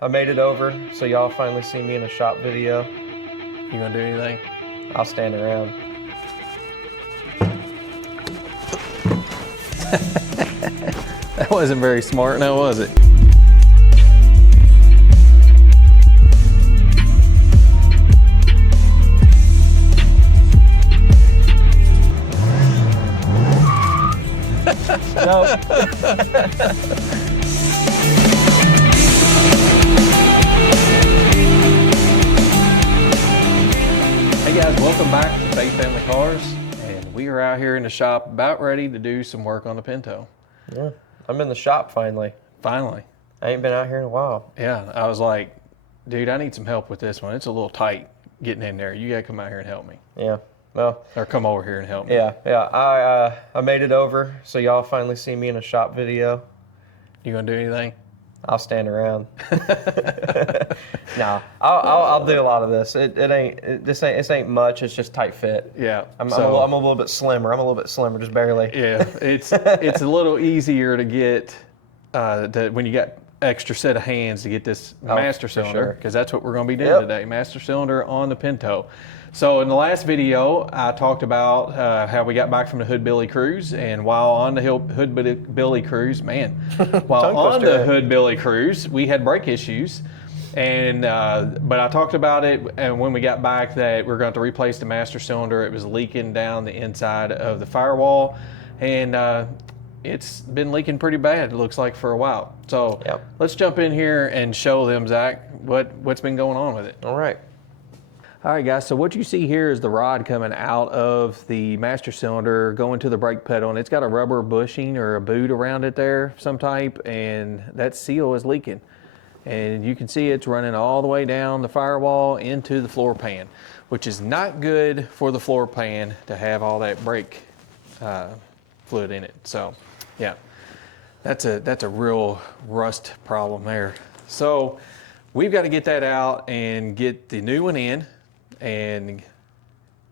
I made it over, so y'all finally see me in a shop video. You gonna do anything? I'll stand around. That wasn't very smart, now was it? No. Hey guys, welcome back to Faith Family Cars, and we are out here in the shop about ready to do some work on the Pinto. Yeah, I'm in the shop finally. Finally. I ain't been out here in a while. Yeah, I was like, dude, I need some help with this one. It's a little tight getting in there. You gotta come out here and help me. Yeah, well. Or come over here and help me. Yeah. I made it over, so y'all finally see me in a shop video. You gonna do anything? I'll stand around. No, I'll do a lot of this. This ain't much. It's just tight fit. Yeah. I'm a little bit slimmer. Just barely. Yeah, it's a little easier to get when you got extra set of hands to get this master cylinder, because that's what we're going to be doing today. Master cylinder on the Pinto. So in the last video, I talked about how we got back from the Hoodbilly Cruise, and while on the Hoodbilly Cruise, Hoodbilly Cruise, we had brake issues. And but I talked about it, and when we got back, that we're going to replace the master cylinder. It was leaking down the inside of the firewall, and it's been leaking pretty bad, it looks like, for a while. So let's jump in here and show them, Zach, what's been going on with it. All right, guys, so what you see here is the rod coming out of the master cylinder going to the brake pedal, and it's got a rubber bushing or a boot around it there of some type, and that seal is leaking. And you can see it's running all the way down the firewall into the floor pan, which is not good for the floor pan to have all that brake fluid in it. So yeah, that's a real rust problem there. So we've got to get that out and get the new one in and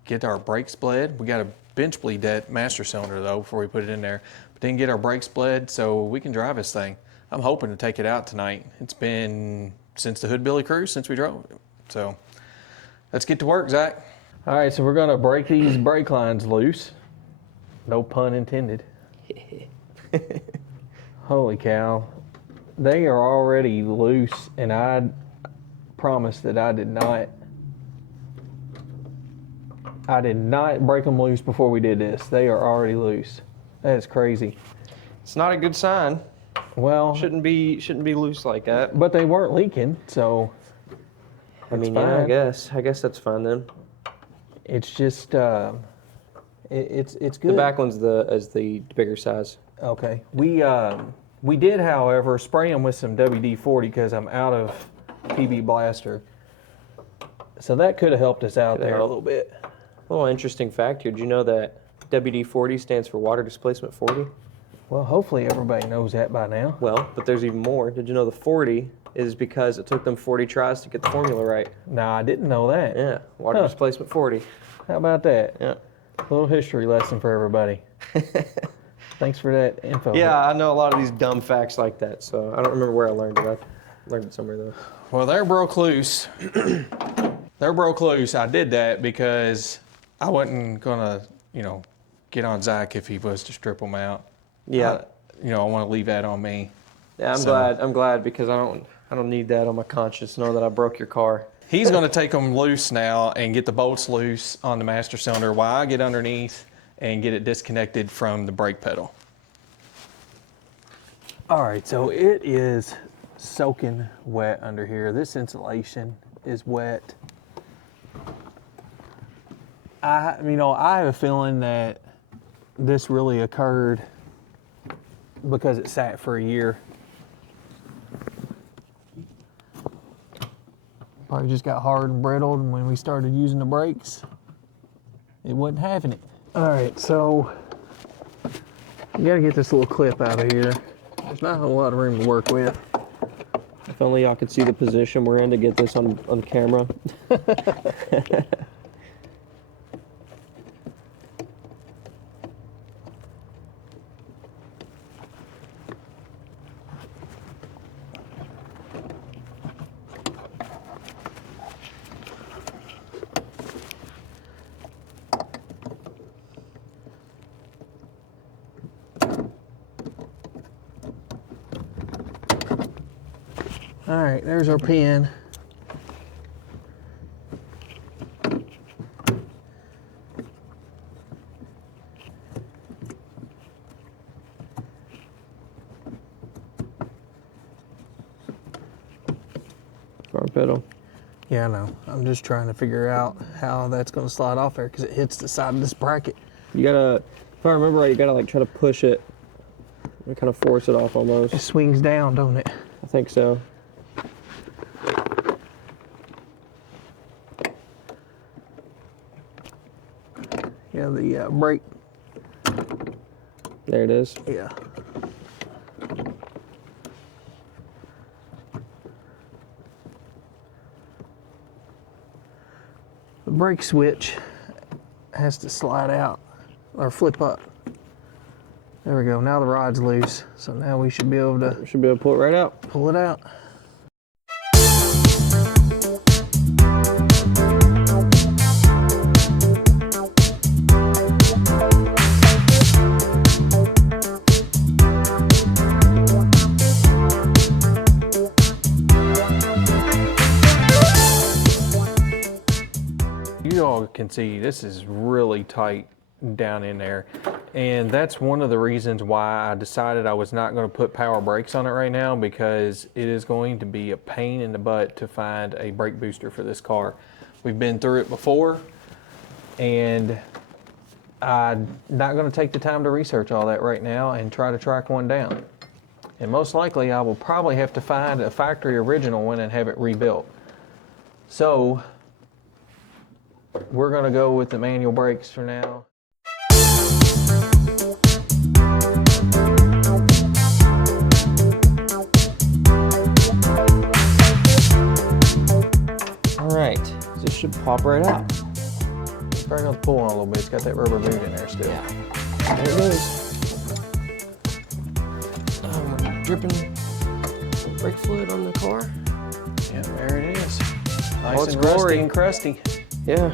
get our brakes bled. We got to bench bleed that master cylinder though before we put it in there, but then get our brakes bled so we can drive this thing. I'm hoping to take it out tonight. It's been since the Hoodbilly Cruise since we drove it. So let's get to work, Zach. All right, so we're gonna break these brake lines loose. No pun intended. Holy cow. They are already loose, and I promise that I did not break them loose before we did this. They are already loose. That is crazy. it's not a good sign. Well, Shouldn't be loose like that. but they weren't leaking, so I mean, fine. yeah, I guess that's fine then. it's just it's good. The back one's is the bigger size. Okay. We did, however, spray them with some WD-40 because I'm out of PB Blaster. So that could have helped us out there a little bit. Well, interesting fact here. Did you know that WD-40 stands for water displacement 40? Well, hopefully everybody knows that by now. Well, but there's even more. Did you know the 40 is because it took them 40 tries to get the formula right? No, I didn't know that. Yeah, water displacement 40. How about that? Yeah. A little history lesson for everybody. Thanks for that info. Yeah, I know a lot of these dumb facts like that, so I don't remember where I learned it. I learned it somewhere though. Well, they're broke loose. They're broke loose. I did that because I wasn't gonna, get on Zach if he was to strip them out. Yeah. I want to leave that on me. Yeah, I'm glad because I don't need that on my conscience. Know that I broke your car. He's going to take them loose now and get the bolts loose on the master cylinder while I get underneath and get it disconnected from the brake pedal. All right, so it is soaking wet under here. This insulation is wet. I have a feeling that this really occurred because it sat for a year. Probably just got hard and brittle, and when we started using the brakes, it wasn't having it. All right, so you gotta get this little clip out of here. There's not a whole lot of room to work with. If only y'all could see the position we're in to get this on camera. All right, there's our pin. Car pedal. Yeah, I know. I'm just trying to figure out how that's going to slide off there because it hits the side of this bracket. You gotta, if I remember right, you gotta like try to push it and kind of force it off almost. It swings down, don't it? I think so. Yeah, the brake. There it is. Yeah. The brake switch has to slide out or flip up. There we go. Now the rod's loose. So now we should be able to We should be able to pull it right out. pull it out. You all can see this is really tight down in there, and that's one of the reasons why I decided I was not going to put power brakes on it right now, because it is going to be a pain in the butt to find a brake booster for this car. We've been through it before, and I'm not going to take the time to research all that right now and try to track one down. And most likely I will probably have to find a factory original one and have it rebuilt. So we're going to go with the manual brakes for now. All right, this should pop right out. It's probably going to pull on a little bit. It's got that rubber boot in there still. Yeah. There it goes. Dripping brake fluid on the car. Yeah, there it is. Nice Oh, it's and rusty glory. and crusty. Yeah,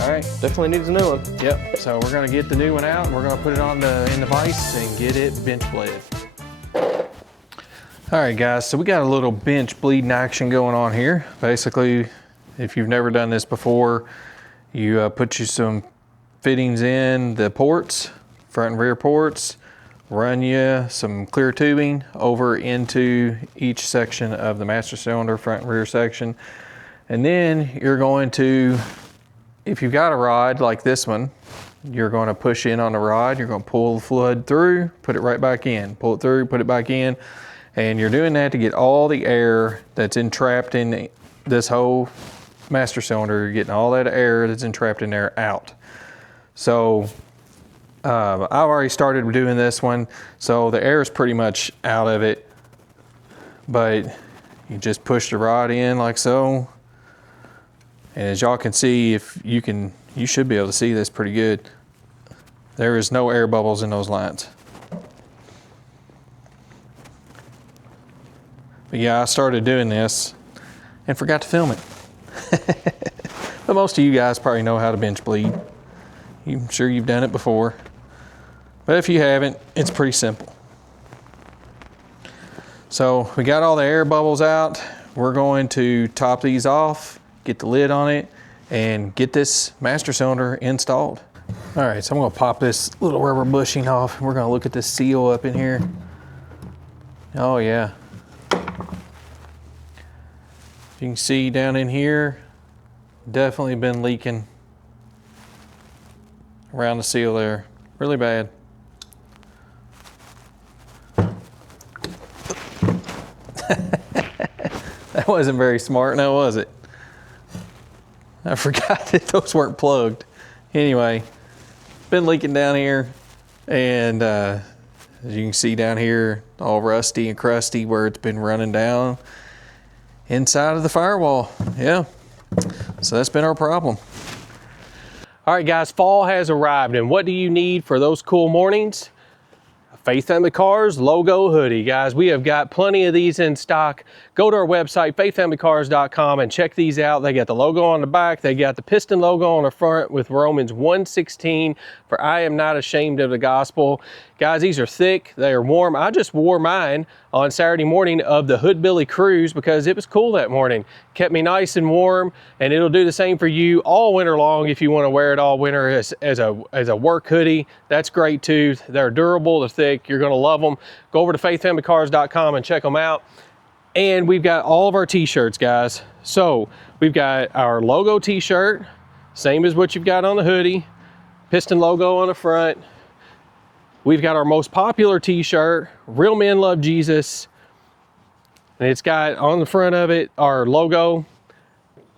All right. definitely needs a new one. Yep. So we're going to get the new one out, and we're going to put it on in the vise and get it bench bled. All right, guys. So we got a little bench bleeding action going on here. Basically, if you've never done this before, you put you some fittings in the ports, front and rear ports, run you some clear tubing over into each section of the master cylinder, front and rear section. And then you're going to, if you've got a rod like this one, you're going to push in on the rod, you're going to pull the fluid through, put it right back in, pull it through, put it back in. And you're doing that to get all the air that's entrapped in this whole master cylinder. You're getting all that air that's entrapped in there out. So I've already started doing this one, so the air is pretty much out of it. But you just push the rod in like so. And as y'all can see, you should be able to see this pretty good. There is no air bubbles in those lines. But yeah, I started doing this and forgot to film it. But most of you guys probably know how to bench bleed. I'm sure you've done it before. But if you haven't, it's pretty simple. So we got all the air bubbles out. We're going to top these off, get the lid on it, and get this master cylinder installed. All right, so I'm gonna pop this little rubber bushing off. We're gonna look at this seal up in here. Oh yeah. You can see down in here, definitely been leaking around the seal there, really bad. That wasn't very smart, now was it? I forgot that those weren't plugged. Anyway, been leaking down here, and as you can see down here, all rusty and crusty where it's been running down inside of the firewall. Yeah, so that's been our problem. All right, guys, fall has arrived, and what do you need for those cool mornings? A Faith Family Cars logo hoodie. Guys, we have got plenty of these in stock. Go to our website, faithfamilycars.com, and check these out. They got the logo on the back. They got the piston logo on the front with Romans 1:16, for I am not ashamed of the gospel. Guys, these are thick. They are warm. I just wore mine on Saturday morning of the Hoodbilly Cruise because it was cool that morning. Kept me nice and warm, and it'll do the same for you all winter long if you want to wear it all winter as a work hoodie. That's great too. They're durable, they're thick. You're going to love them. Go over to faithfamilycars.com and check them out. And we've got all of our t-shirts, guys. So we've got our logo t-shirt, same as what you've got on the hoodie, piston logo on the front. We've got our most popular t-shirt, Real Men Love Jesus, and it's got on the front of it our logo.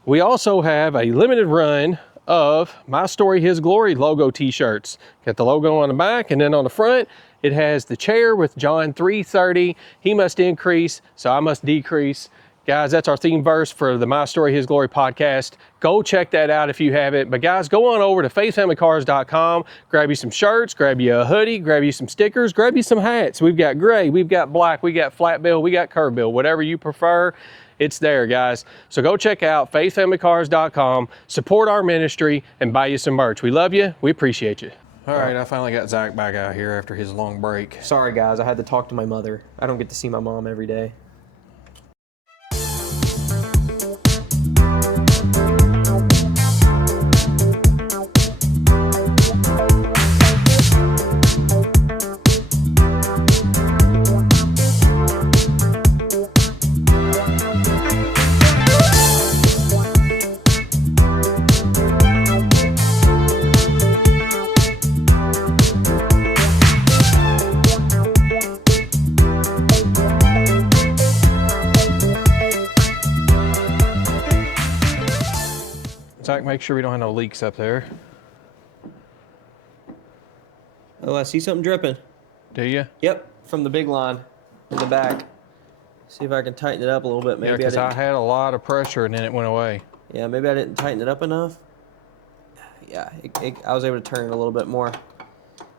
We also have a limited run of My Story, His Glory logo t-shirts. Got the logo on the back, and then on the front, it has the chair with John 3:30. He must increase, so I must decrease. Guys, that's our theme verse for the My Story, His Glory podcast. Go check that out if you haven't. But guys, go on over to faithfamilycars.com, grab you some shirts, grab you a hoodie, grab you some stickers, grab you some hats. We've got gray, we've got black, we got flat bill, we got curve bill, whatever you prefer. It's there, guys. So go check out faithfamilycars.com, support our ministry, and buy you some merch. We love you. We appreciate you. All right, I finally got Zach back out here after his long break. Sorry, guys. I had to talk to my mother. I don't get to see my mom every day. Zach, make sure we don't have no leaks up there. Oh, I see something dripping. Do you? Yep, from the big line in the back. See if I can tighten it up a little bit. Maybe Yeah, because I had a lot of pressure and then it went away. Yeah, maybe I didn't tighten it up enough. Yeah, I was able to turn it a little bit more. All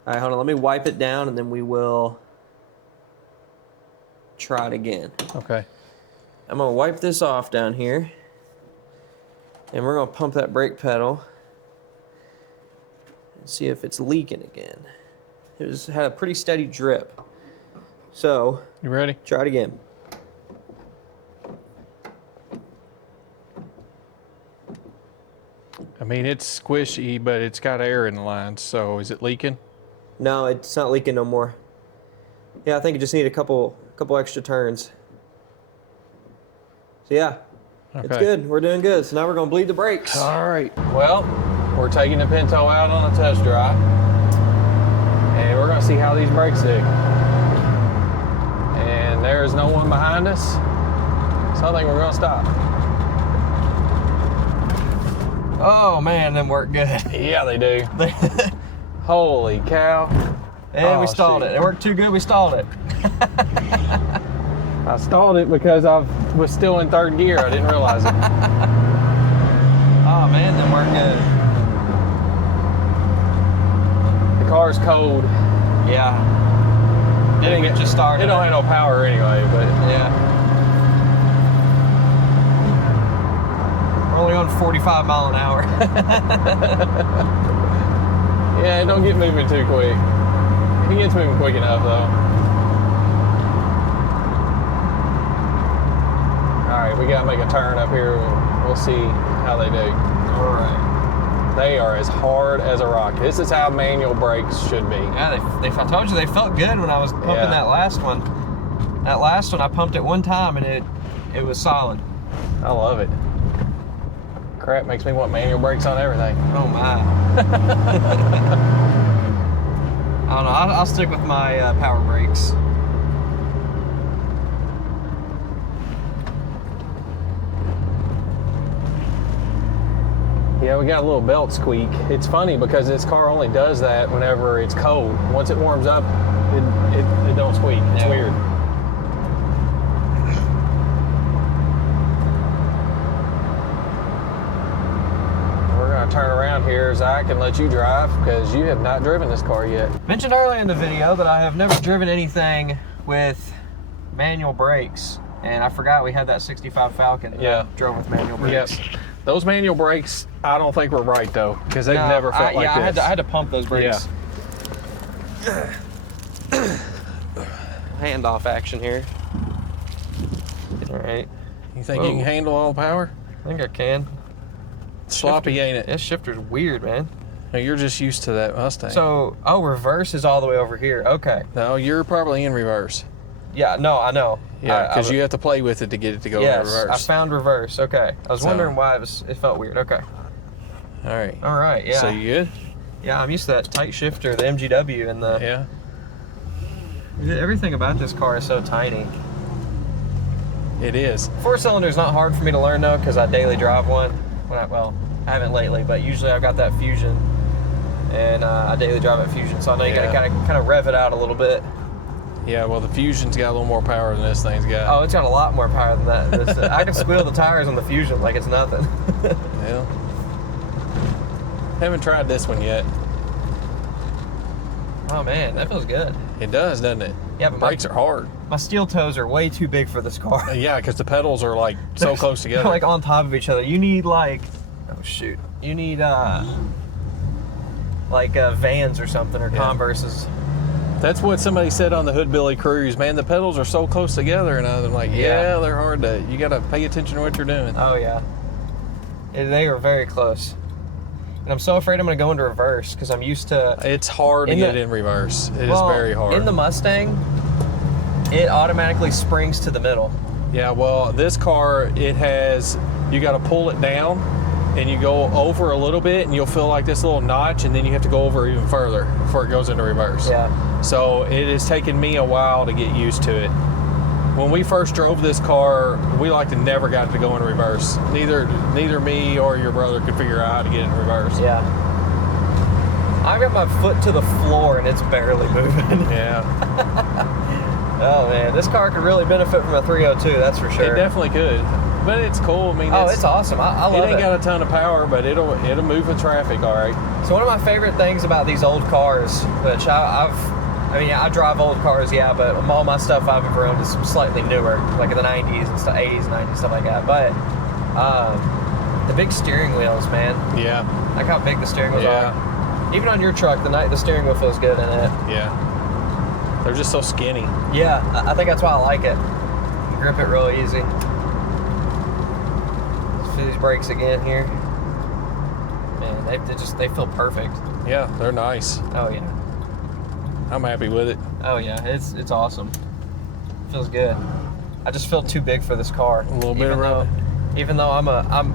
right, hold on. Let me wipe it down, and then we will try it again. Okay. I'm going to wipe this off down here. And we're going to pump that brake pedal and see if it's leaking again. It had a pretty steady drip. So, You ready? try it again. I mean, it's squishy, but it's got air in the lines. So is it leaking? No, it's not leaking no more. Yeah, I think it just needs a couple extra turns. So yeah, Okay. it's good. We're doing good. So now we're going to bleed the brakes. All right. Well, we're taking the Pinto out on a test drive, and we're going to see how these brakes do. And there is no one behind us, so I think we're going to stop. Oh man, them work good. Yeah, they do. Holy cow. And we stalled it. It worked too good, we stalled it. I stalled it because I was still in third gear. I didn't realize it. Oh man, them work good. The car's cold. Yeah. Didn't get just started. It don't have no power anyway, but Yeah. We're only going 45 mile an hour. yeah, it don't get moving too quick. It gets moving quick enough though. All right, we gotta make a turn up here. We'll see how they do. All right. They are as hard as a rock. This is how manual brakes should be. Yeah, I told you they felt good when I was pumping Yeah. that last one. That last one, I pumped it one time and it was solid. I love it. Crap makes me want manual brakes on everything. Oh my. I don't know. I'll stick with my power brakes. Yeah, we got a little belt squeak. It's funny because this car only does that whenever it's cold. Once it warms up, it don't squeak. It's Yeah. weird. We're gonna turn around here, Zach, and let you drive because you have not driven this car yet. Mentioned earlier in the video that I have never driven anything with manual brakes, and I forgot we had that 65 Falcon that I drove with manual brakes. Yep. Those manual brakes, I don't think were right though, because they've never felt like this. I had to pump those brakes. Yeah. Handoff action here. All right. You think you can handle all the power? I think I can. Sloppy, ain't it? This shifter's weird, man. No, you're just used to that Mustang. So, reverse is all the way over here. Okay. No, you're probably in reverse. Yeah, no, I know. Yeah, because you have to play with it to get it to go yes, reverse. I found reverse. Okay. I was wondering why it felt weird. Okay. All right, yeah. So you good? Yeah, I'm used to that tight shifter, the MGW, and the... Yeah. Everything about this car is so tiny. It is. 4-cylinder is not hard for me to learn, though, because I daily drive one. Well, I haven't lately, but usually I've got that Fusion, and I daily drive that Fusion, so I know you got to kind of rev it out a little bit. Yeah, well, the Fusion's got a little more power than this thing's got. Oh, it's got a lot more power than that. I can squeal the tires on the Fusion like it's nothing. Yeah. Haven't tried this one yet. Oh, man, that feels good. It does, doesn't it? Yeah, but brakes are hard. My steel toes are way too big for this car. Yeah, because the pedals are like so close together. They're like on top of each other. You need like, oh shoot, you need Vans or something, or Converses. That's what somebody said on the Hoodbilly Cruise. Man, the pedals are so close together, and I'm like, yeah, they're hard to. You got to pay attention to what you're doing. Oh yeah, they are very close. And I'm so afraid I'm going to go into reverse because I'm used to... It's hard to get in reverse. It is very hard. In the Mustang, it automatically springs to the middle. Yeah, well, this car, it has... You got to pull it down, and you go over a little bit, and you'll feel like this little notch, and then you have to go over even further before it goes into reverse. Yeah. So it has taken me a while to get used to it. When we first drove this car, we never got to go in reverse. Neither me or your brother could figure out how to get in reverse. Yeah. I've got my foot to the floor and it's barely moving. Yeah. Oh man, this car could really benefit from a 302, that's for sure. It definitely could. But it's cool. I mean, it's awesome. I love it. It ain't got a ton of power, but it'll move with traffic, all right. So one of my favorite things about these old cars, which I drive old cars, but all my stuff I've ever owned is slightly newer, like in the 90s and stuff, 80s, 90s, stuff like that. But the big steering wheels, man. Yeah. Like how big the steering wheels are. Even on your truck, the steering wheel feels good in it. Yeah. They're just so skinny. Yeah, I think that's why I like it. You grip it real easy. Let's feel these brakes again here. Man, they feel perfect. Yeah, they're nice. Oh yeah. I'm happy with it. Oh yeah, it's awesome. Feels good. I just feel too big for this car. A little bit of rubbing. Even though I'm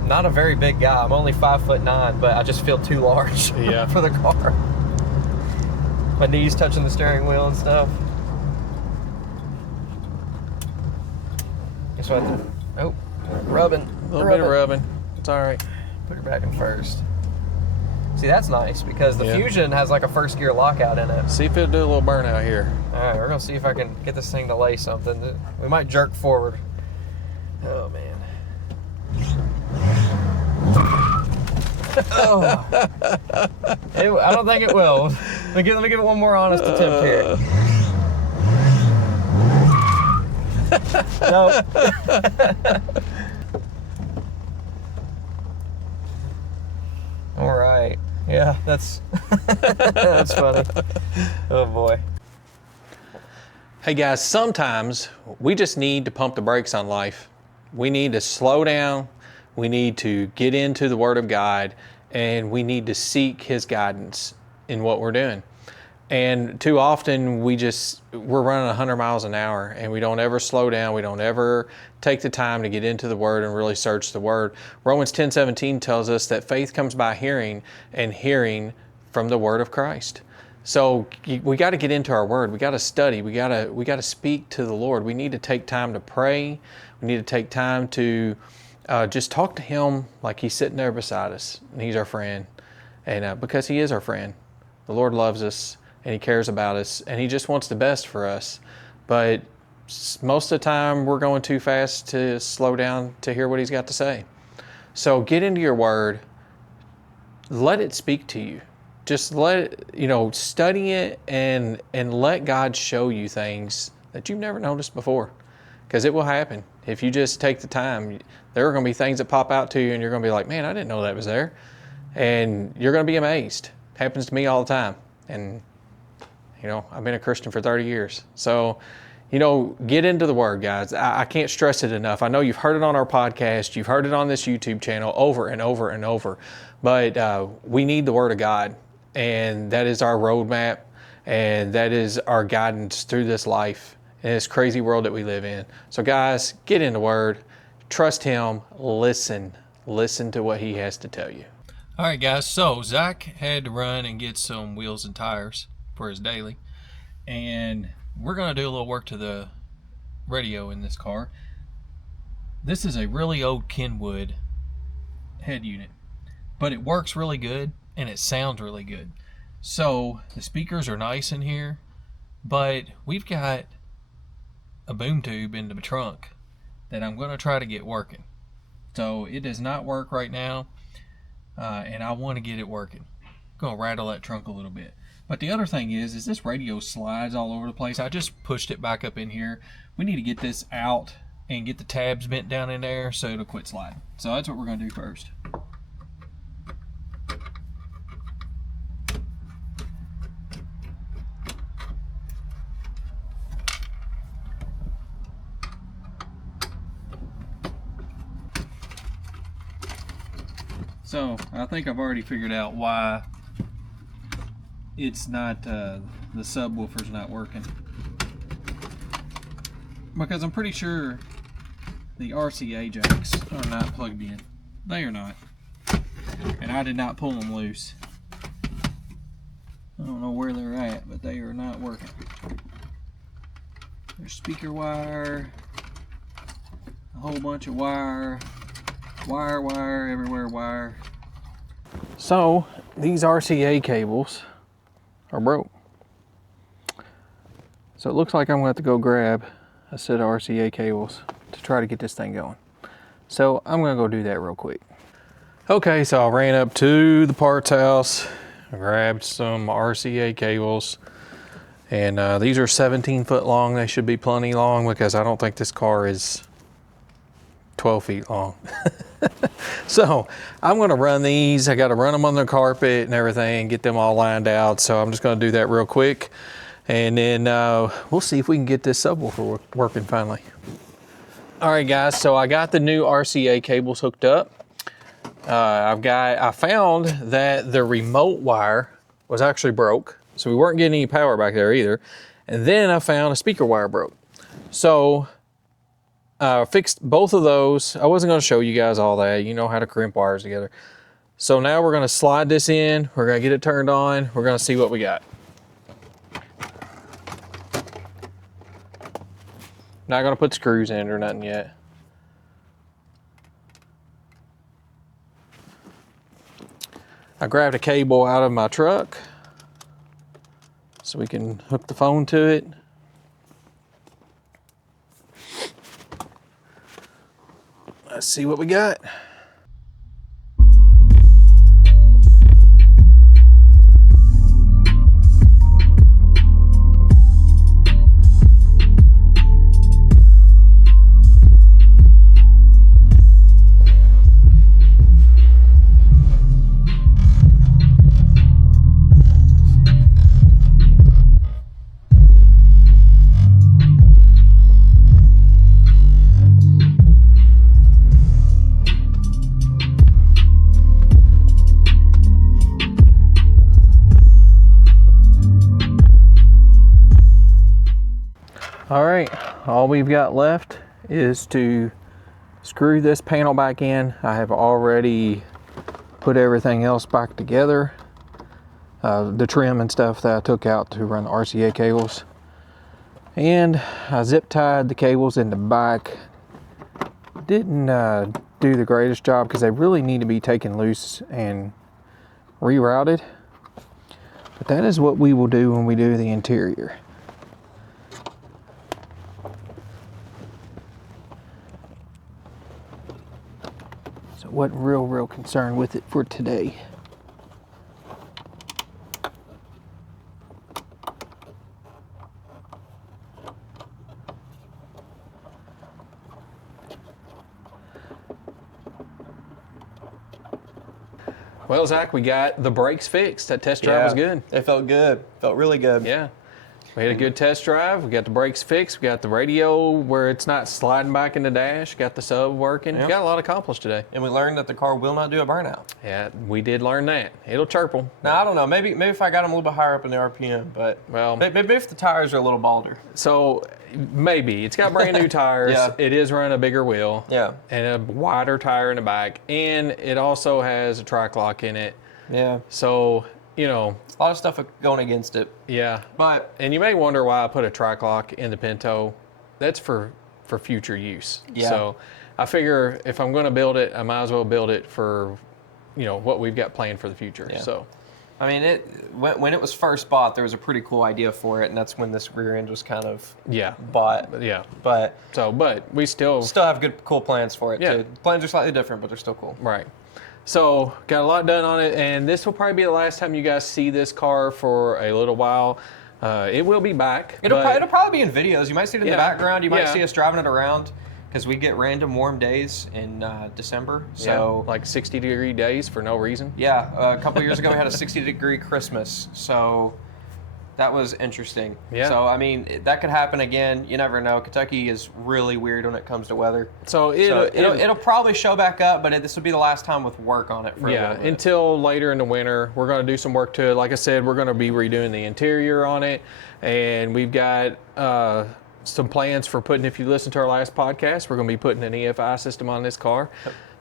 not a very big guy. I'm only 5'9", but I just feel too large for the car. My knees touching the steering wheel and stuff. Guess what? Rubbing. A little bit of rubbing. It's all right. Put her back in first. See, that's nice because the Fusion has like a first gear lockout in it. See if it'll do a little burnout here. All right, we're gonna see if I can get this thing to lay something. We might jerk forward. Oh man. Oh. I don't think it will. Let me give it one more honest attempt here. No. All right. Yeah, that's that's funny. Oh boy. Hey guys, sometimes we just need to pump the brakes on life. We need to slow down. We need to get into the Word of God, and we need to seek His guidance in what we're doing. And too often we're running 100 miles an hour and we don't ever slow down. We don't ever take the time to get into the Word and really search the Word. Romans 10:17 tells us that faith comes by hearing, and hearing from the Word of Christ. So we got to get into our Word. We got to study. We got to speak to the Lord. We need to take time to pray. We need to take time to just talk to Him like He's sitting there beside us, and He's our friend. And because He is our friend, the Lord loves us, and He cares about us, and He just wants the best for us. But most of the time, we're going too fast to slow down to hear what He's got to say. So get into your Word. let it speak to you. Just study it and let God show you things that you've never noticed before, because it will happen. If you just take the time, there are going to be things that pop out to you and you're going to be like, man, I didn't know that was there. And you're going to be amazed. It happens to me all the time. And, I've been a Christian for 30 years. So, get into the Word, guys. I can't stress it enough. I know you've heard it on our podcast. You've heard it on this YouTube channel over and over and over. But we need the Word of God. And that is our roadmap. And that is our guidance through this life in this crazy world that we live in. So guys, get in the Word. Trust Him. Listen to what He has to tell you. All right, guys. So Zach had to run and get some wheels and tires for his daily. And we're going to do a little work to the radio in this car. This is a really old Kenwood head unit, but it works really good and it sounds really good. So the speakers are nice in here, but we've got a boom tube in the trunk that I'm going to try to get working. So it does not work right now, and I want to get it working. I'm going to rattle that trunk a little bit. But the other thing is this radio slides all over the place. I just pushed it back up in here. We need to get this out and get the tabs bent down in there so it'll quit sliding. So that's what we're going to do first. So I think I've already figured out why it's not, the subwoofer's not working. Because I'm pretty sure the RCA jacks are not plugged in. They are not. And I did not pull them loose. I don't know where they're at, but they are not working. There's speaker wire, a whole bunch of wire, everywhere wire. So these RCA cables are broke. So it looks like I'm going to have to go grab a set of RCA cables to try to get this thing going. So I'm going to go do that real quick. Okay, so I ran up to the parts house, grabbed some RCA cables, and these are 17 foot long. They should be plenty long because I don't think this car is 12 feet long. So I'm going to run these. I got to run them on the carpet and everything, get them all lined out. So I'm just going to do that real quick. And then we'll see if we can get this subwoofer working finally. All right, guys. So I got the new RCA cables hooked up. I found that the remote wire was actually broke. So we weren't getting any power back there either. And then I found a speaker wire broke. So fixed both of those. I wasn't going to show you guys all that. You know how to crimp wires together. So now we're going to slide this in. We're going to get it turned on. We're going to see what we got. Not going to put screws in or nothing yet. I grabbed a cable out of my truck so we can hook the phone to it. Let's see what we got. All right, all we've got left is to screw this panel back in. I have already put everything else back together. The trim and stuff that I took out to run the RCA cables. And I zip tied the cables in the back. Didn't do the greatest job because they really need to be taken loose and rerouted. But that is what we will do when we do the interior. Wasn't real concerned with it for today. Well, Zach, we got the brakes fixed. That test drive was good. It felt good. Felt really good. Yeah. We had a good test drive. We got the brakes fixed. We got the radio where it's not sliding back in the dash. Got the sub working. Yep. We got a lot accomplished today. And we learned that the car will not do a burnout. Yeah, we did learn that. It'll chirple. Now, I don't know. Maybe if I got them a little bit higher up in the RPM, but Well, maybe if the tires are a little balder. So maybe. It's got brand new tires. Yeah. It is running a bigger wheel. Yeah. And a wider tire in the back. And it also has a track lock in it. Yeah. So, you know. A lot of stuff going against it. Yeah. But And you may wonder why I put a track lock in the Pinto. That's for future use. Yeah. So I figure if I'm going to build it, I might as well build it for, you know, what we've got planned for the future. Yeah. So, I mean, when it was first bought, there was a pretty cool idea for it, and that's when this rear end was kind of yeah. bought. Yeah. But We still have good, cool plans for it, Yeah. too. Plans are slightly different, but they're still cool. Right. So, got a lot done on it, and this will probably be the last time you guys see this car for a little while. It will be back. It'll probably be in videos. You might see it in Yeah. the background. You might Yeah. see us driving it around, because we get random warm days in December. So, like 60-degree days for no reason. yeah, a couple years ago we had a 60-degree Christmas. So that was interesting. Yeah. So, I mean, that could happen again. You never know. Kentucky is really weird when it comes to weather. So, It'll probably show back up, but this will be the last time with work on it for a yeah, little bit. until later in the winter. We're going to do some work to it. Like I said, we're going to be redoing the interior on it, and we've got some plans for putting, if you listen to our last podcast, we're going to be putting an EFI system on this car.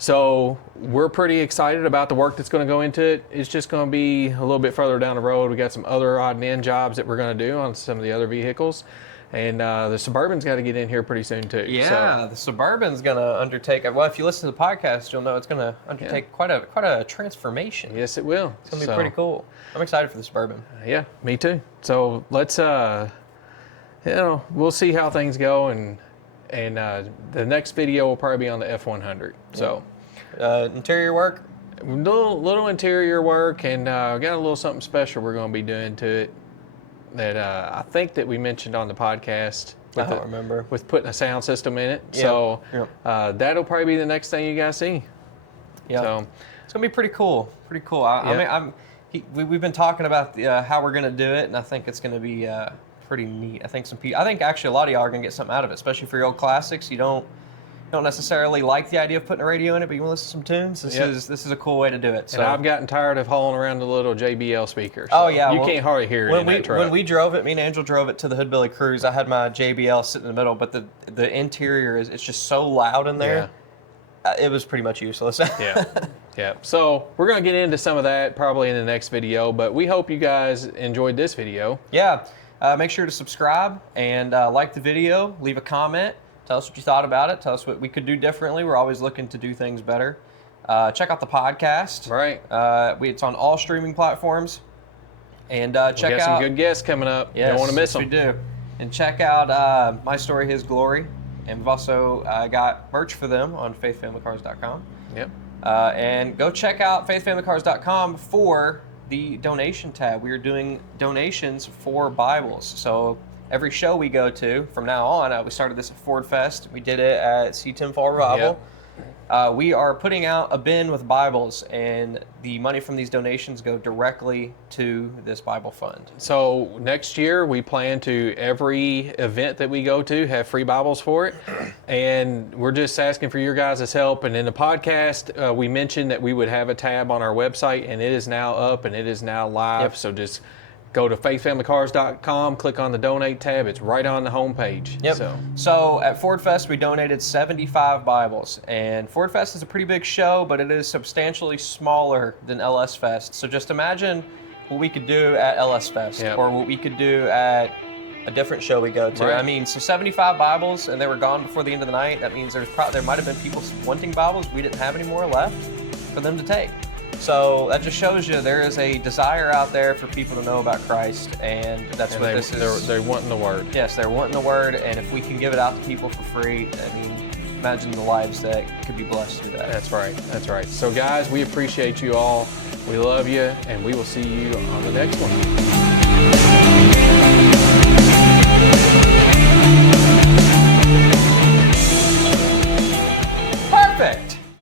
So we're pretty excited about the work that's going to go into it. It's just going to be a little bit further down the road. We got some other odd and end jobs that we're going to do on some of the other vehicles. And the Suburban's got to get in here pretty soon too. Yeah, the Suburban's going to undertake, well, if you listen to the podcast, you'll know it's going to undertake quite a transformation. Yes, it will. It's going to be pretty cool. I'm excited for the Suburban. Yeah, me too. So let's, you know, we'll see how things go, and the next video will probably be on the F100. So Interior work? little interior work, and got a little something special we're going to be doing to it that I think that we mentioned on the podcast. I don't remember. With putting a sound system in it. Yeah. So Yeah. that'll probably be the next thing you guys see. Yeah. So, It's going to be pretty cool. Pretty cool. I mean, we've been talking about how we're going to do it, and I think it's going to be pretty neat. I think actually a lot of y'all are going to get something out of it, especially for your old classics. You don't necessarily like the idea of putting a radio in it, but you want to listen to some tunes. This is a cool way to do it. So and I've gotten tired of hauling around the little JBL speakers. Oh yeah, you can't hardly hear it in that truck. When we drove it, me and Angel drove it to the Hoodbilly Cruise. I had my JBL sitting in the middle, but the interior it's just so loud in there. It was pretty much useless. Yeah. So we're gonna get into some of that probably in the next video, but we hope you guys enjoyed this video. Yeah. Make sure to subscribe and like the video. Leave a comment. Tell us what you thought about it. Tell us what we could do differently. We're always looking to do things better. Check out the podcast. Right. It's on all streaming platforms. And check out. We got some good guests coming up. Yes, you don't want to miss them. We do. And check out My Story, His Glory. And we've also got merch for them on faithfamilycars.com. Yep. And go check out faithfamilycars.com for the donation tab. We are doing donations for Bibles. So every show we go to from now on, we started this at Ford Fest. We did it at C10 Fall Revival. We are putting out a bin with Bibles, and the money from these donations go directly to this Bible fund. So next year we plan to, every event that we go to, have free Bibles for it. And we're just asking for your guys' help. And in the podcast, we mentioned that we would have a tab on our website, and it is now up and it is now live. Yep. So just go to faithfamilycars.com, click on the donate tab. It's right on the homepage. Yep. So at Ford Fest, we donated 75 Bibles. And Ford Fest is a pretty big show, but it is substantially smaller than LS Fest. So just imagine what we could do at LS Fest, or what we could do at a different show we go to. Right. I mean, so 75 Bibles, and they were gone before the end of the night. That means there might have been people wanting Bibles. We didn't have any more left for them to take. So that just shows you there is a desire out there for people to know about Christ, and that's what this is. They're wanting the word. Yes, they're wanting the word, and if we can give it out to people for free, I mean, imagine the lives that could be blessed through that. That's right. That's right. So guys, we appreciate you all. We love you, and we will see you on the next one.